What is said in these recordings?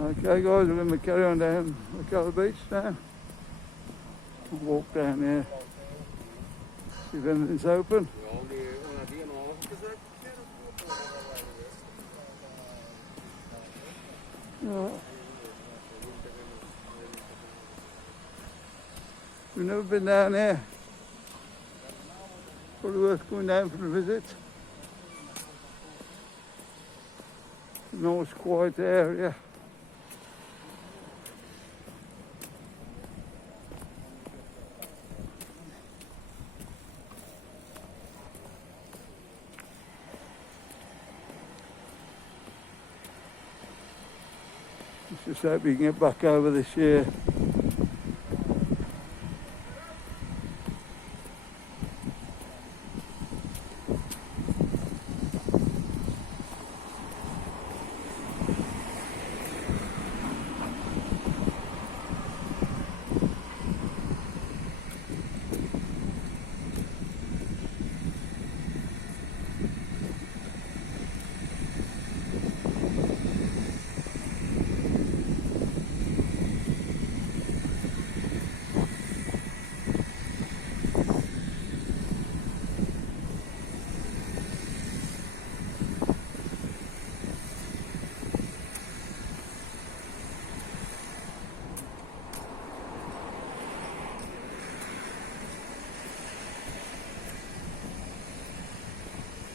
Okay guys, we're going to carry on down the Cala beach now. We'll walk down here, see if anything's open. Right. We've never been down here. Probably worth coming down for a visit. Nice quiet area. Let's just hope we can get back over this year.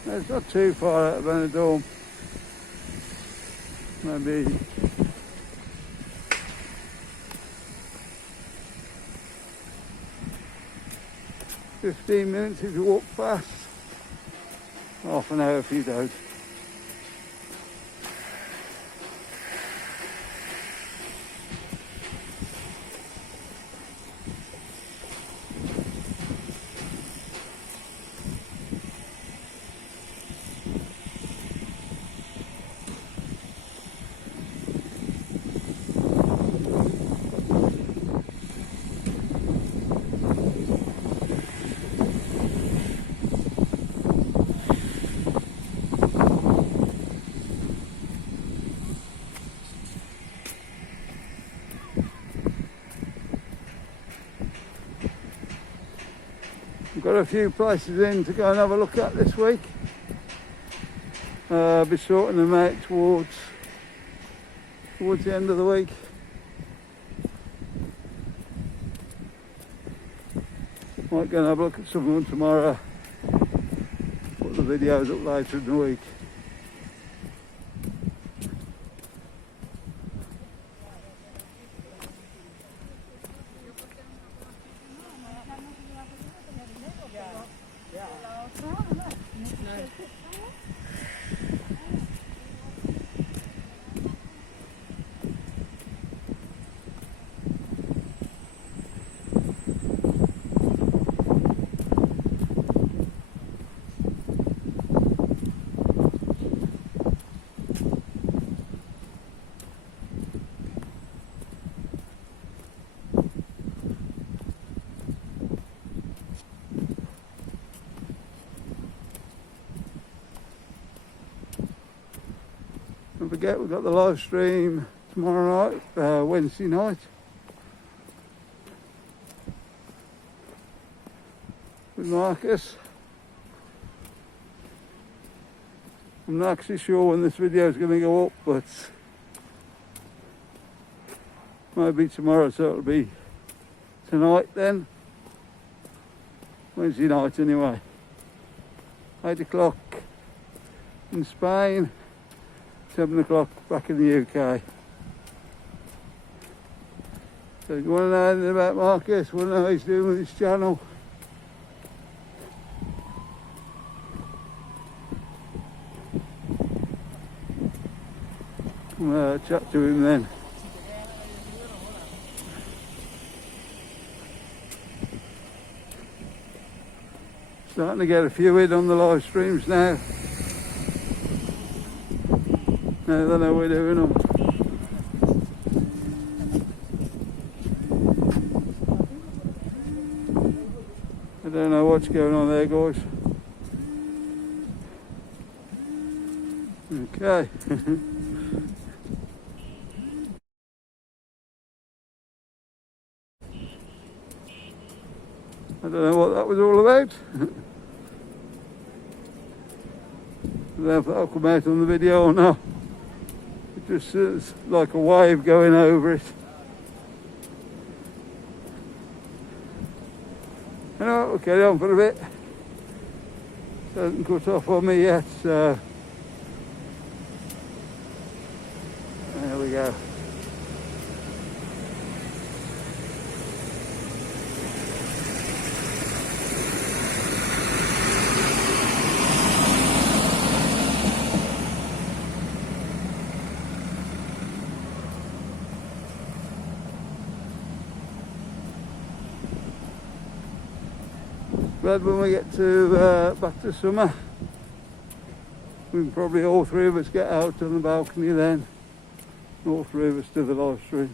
It's not too far out of Benidorm. Maybe 15 minutes if you walk fast. Half an hour if you don't. We've got a few places in to go and have a look at this week. I'll be sorting them out towards the end of the week. Might go and have a look at some of them tomorrow. Put the videos up later in the week. Don't forget, we've got the live stream tomorrow night, Wednesday night. With Marcus. I'm not actually sure when this video is going to go up, but maybe tomorrow, so it'll be tonight then. Wednesday night anyway. 8 o'clock in Spain. 7 o'clock back in the UK. So if you want to know anything about Marcus, want to know how he's doing with his channel, chat to him then. Starting to get a few in on the live streams now. Now they know we're doing them. I don't know what's going on there, guys. Okay. don't know what that was all about. I don't know if that'll come out on the video or not. It just is like a wave going over it. Anyway, we'll carry on for a bit. It hasn't cut off on me yet, so there we go. But when we get to back to summer, we can probably all three of us get out on the balcony then. All three of us do the live stream.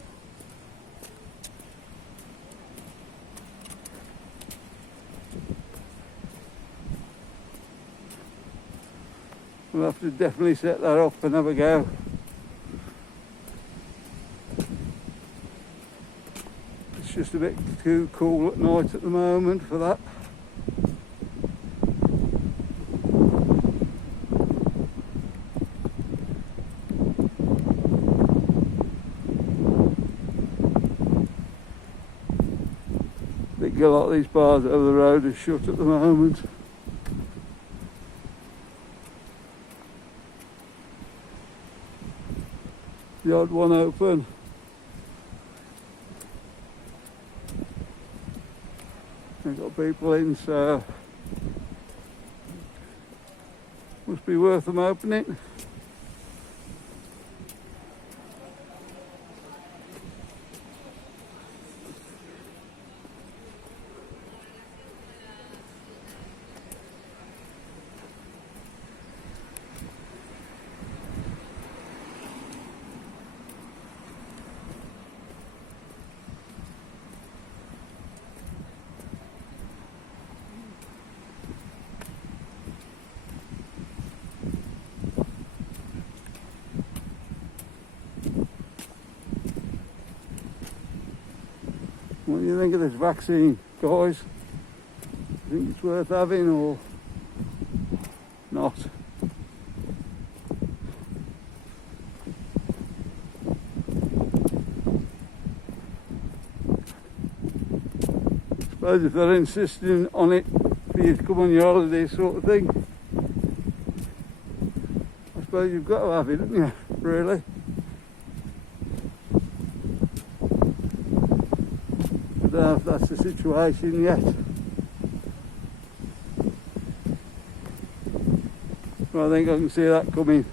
We'll have to definitely set that up and have a go. It's just a bit too cool at night at the moment for that. A lot of these bars over the road are shut at the moment. The odd one open. They've got people in, so must be worth them opening. What do you think of this vaccine, guys? Do you think it's worth having or not? I suppose if they're insisting on it for you to come on your holiday sort of thing, I suppose you've got to have it, haven't you, really? I don't know if that's the situation yet. But I think I can see that coming.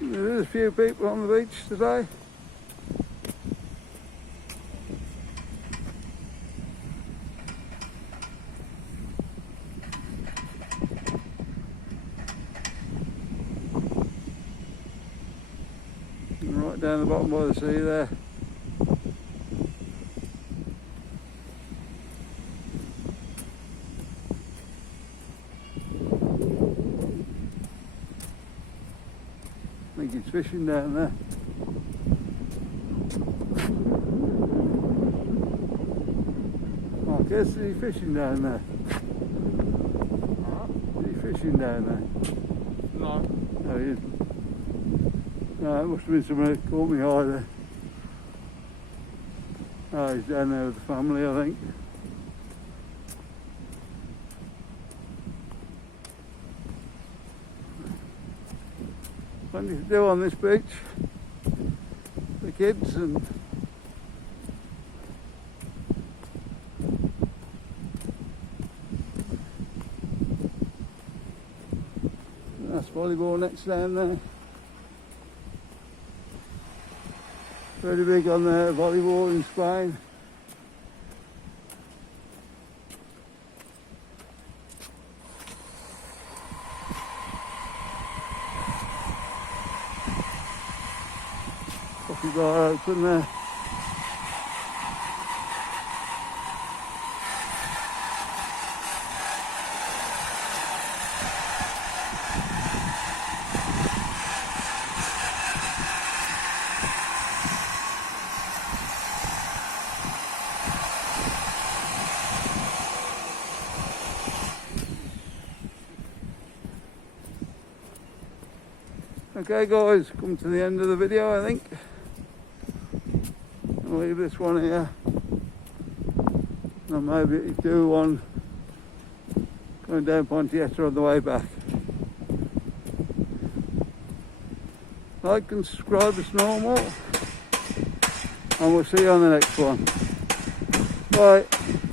There's a few people on the beach today. Right down the bottom by the sea there. I think it's fishing down there. I guess he's fishing down there. Is he fishing down there? No. No, he isn't. No, it must have been somebody that caught me eye there. Oh, he's down there with the family, I think. Plenty to do on this beach. The kids and that's volleyball nets down there. Very big on volleyball in Spain. Coffee bar open there. Okay guys, come to the end of the video I think. I'll leave this one here. And maybe do one going down Pontietta on the way back. Like and subscribe as normal. And we'll see you on the next one. Bye.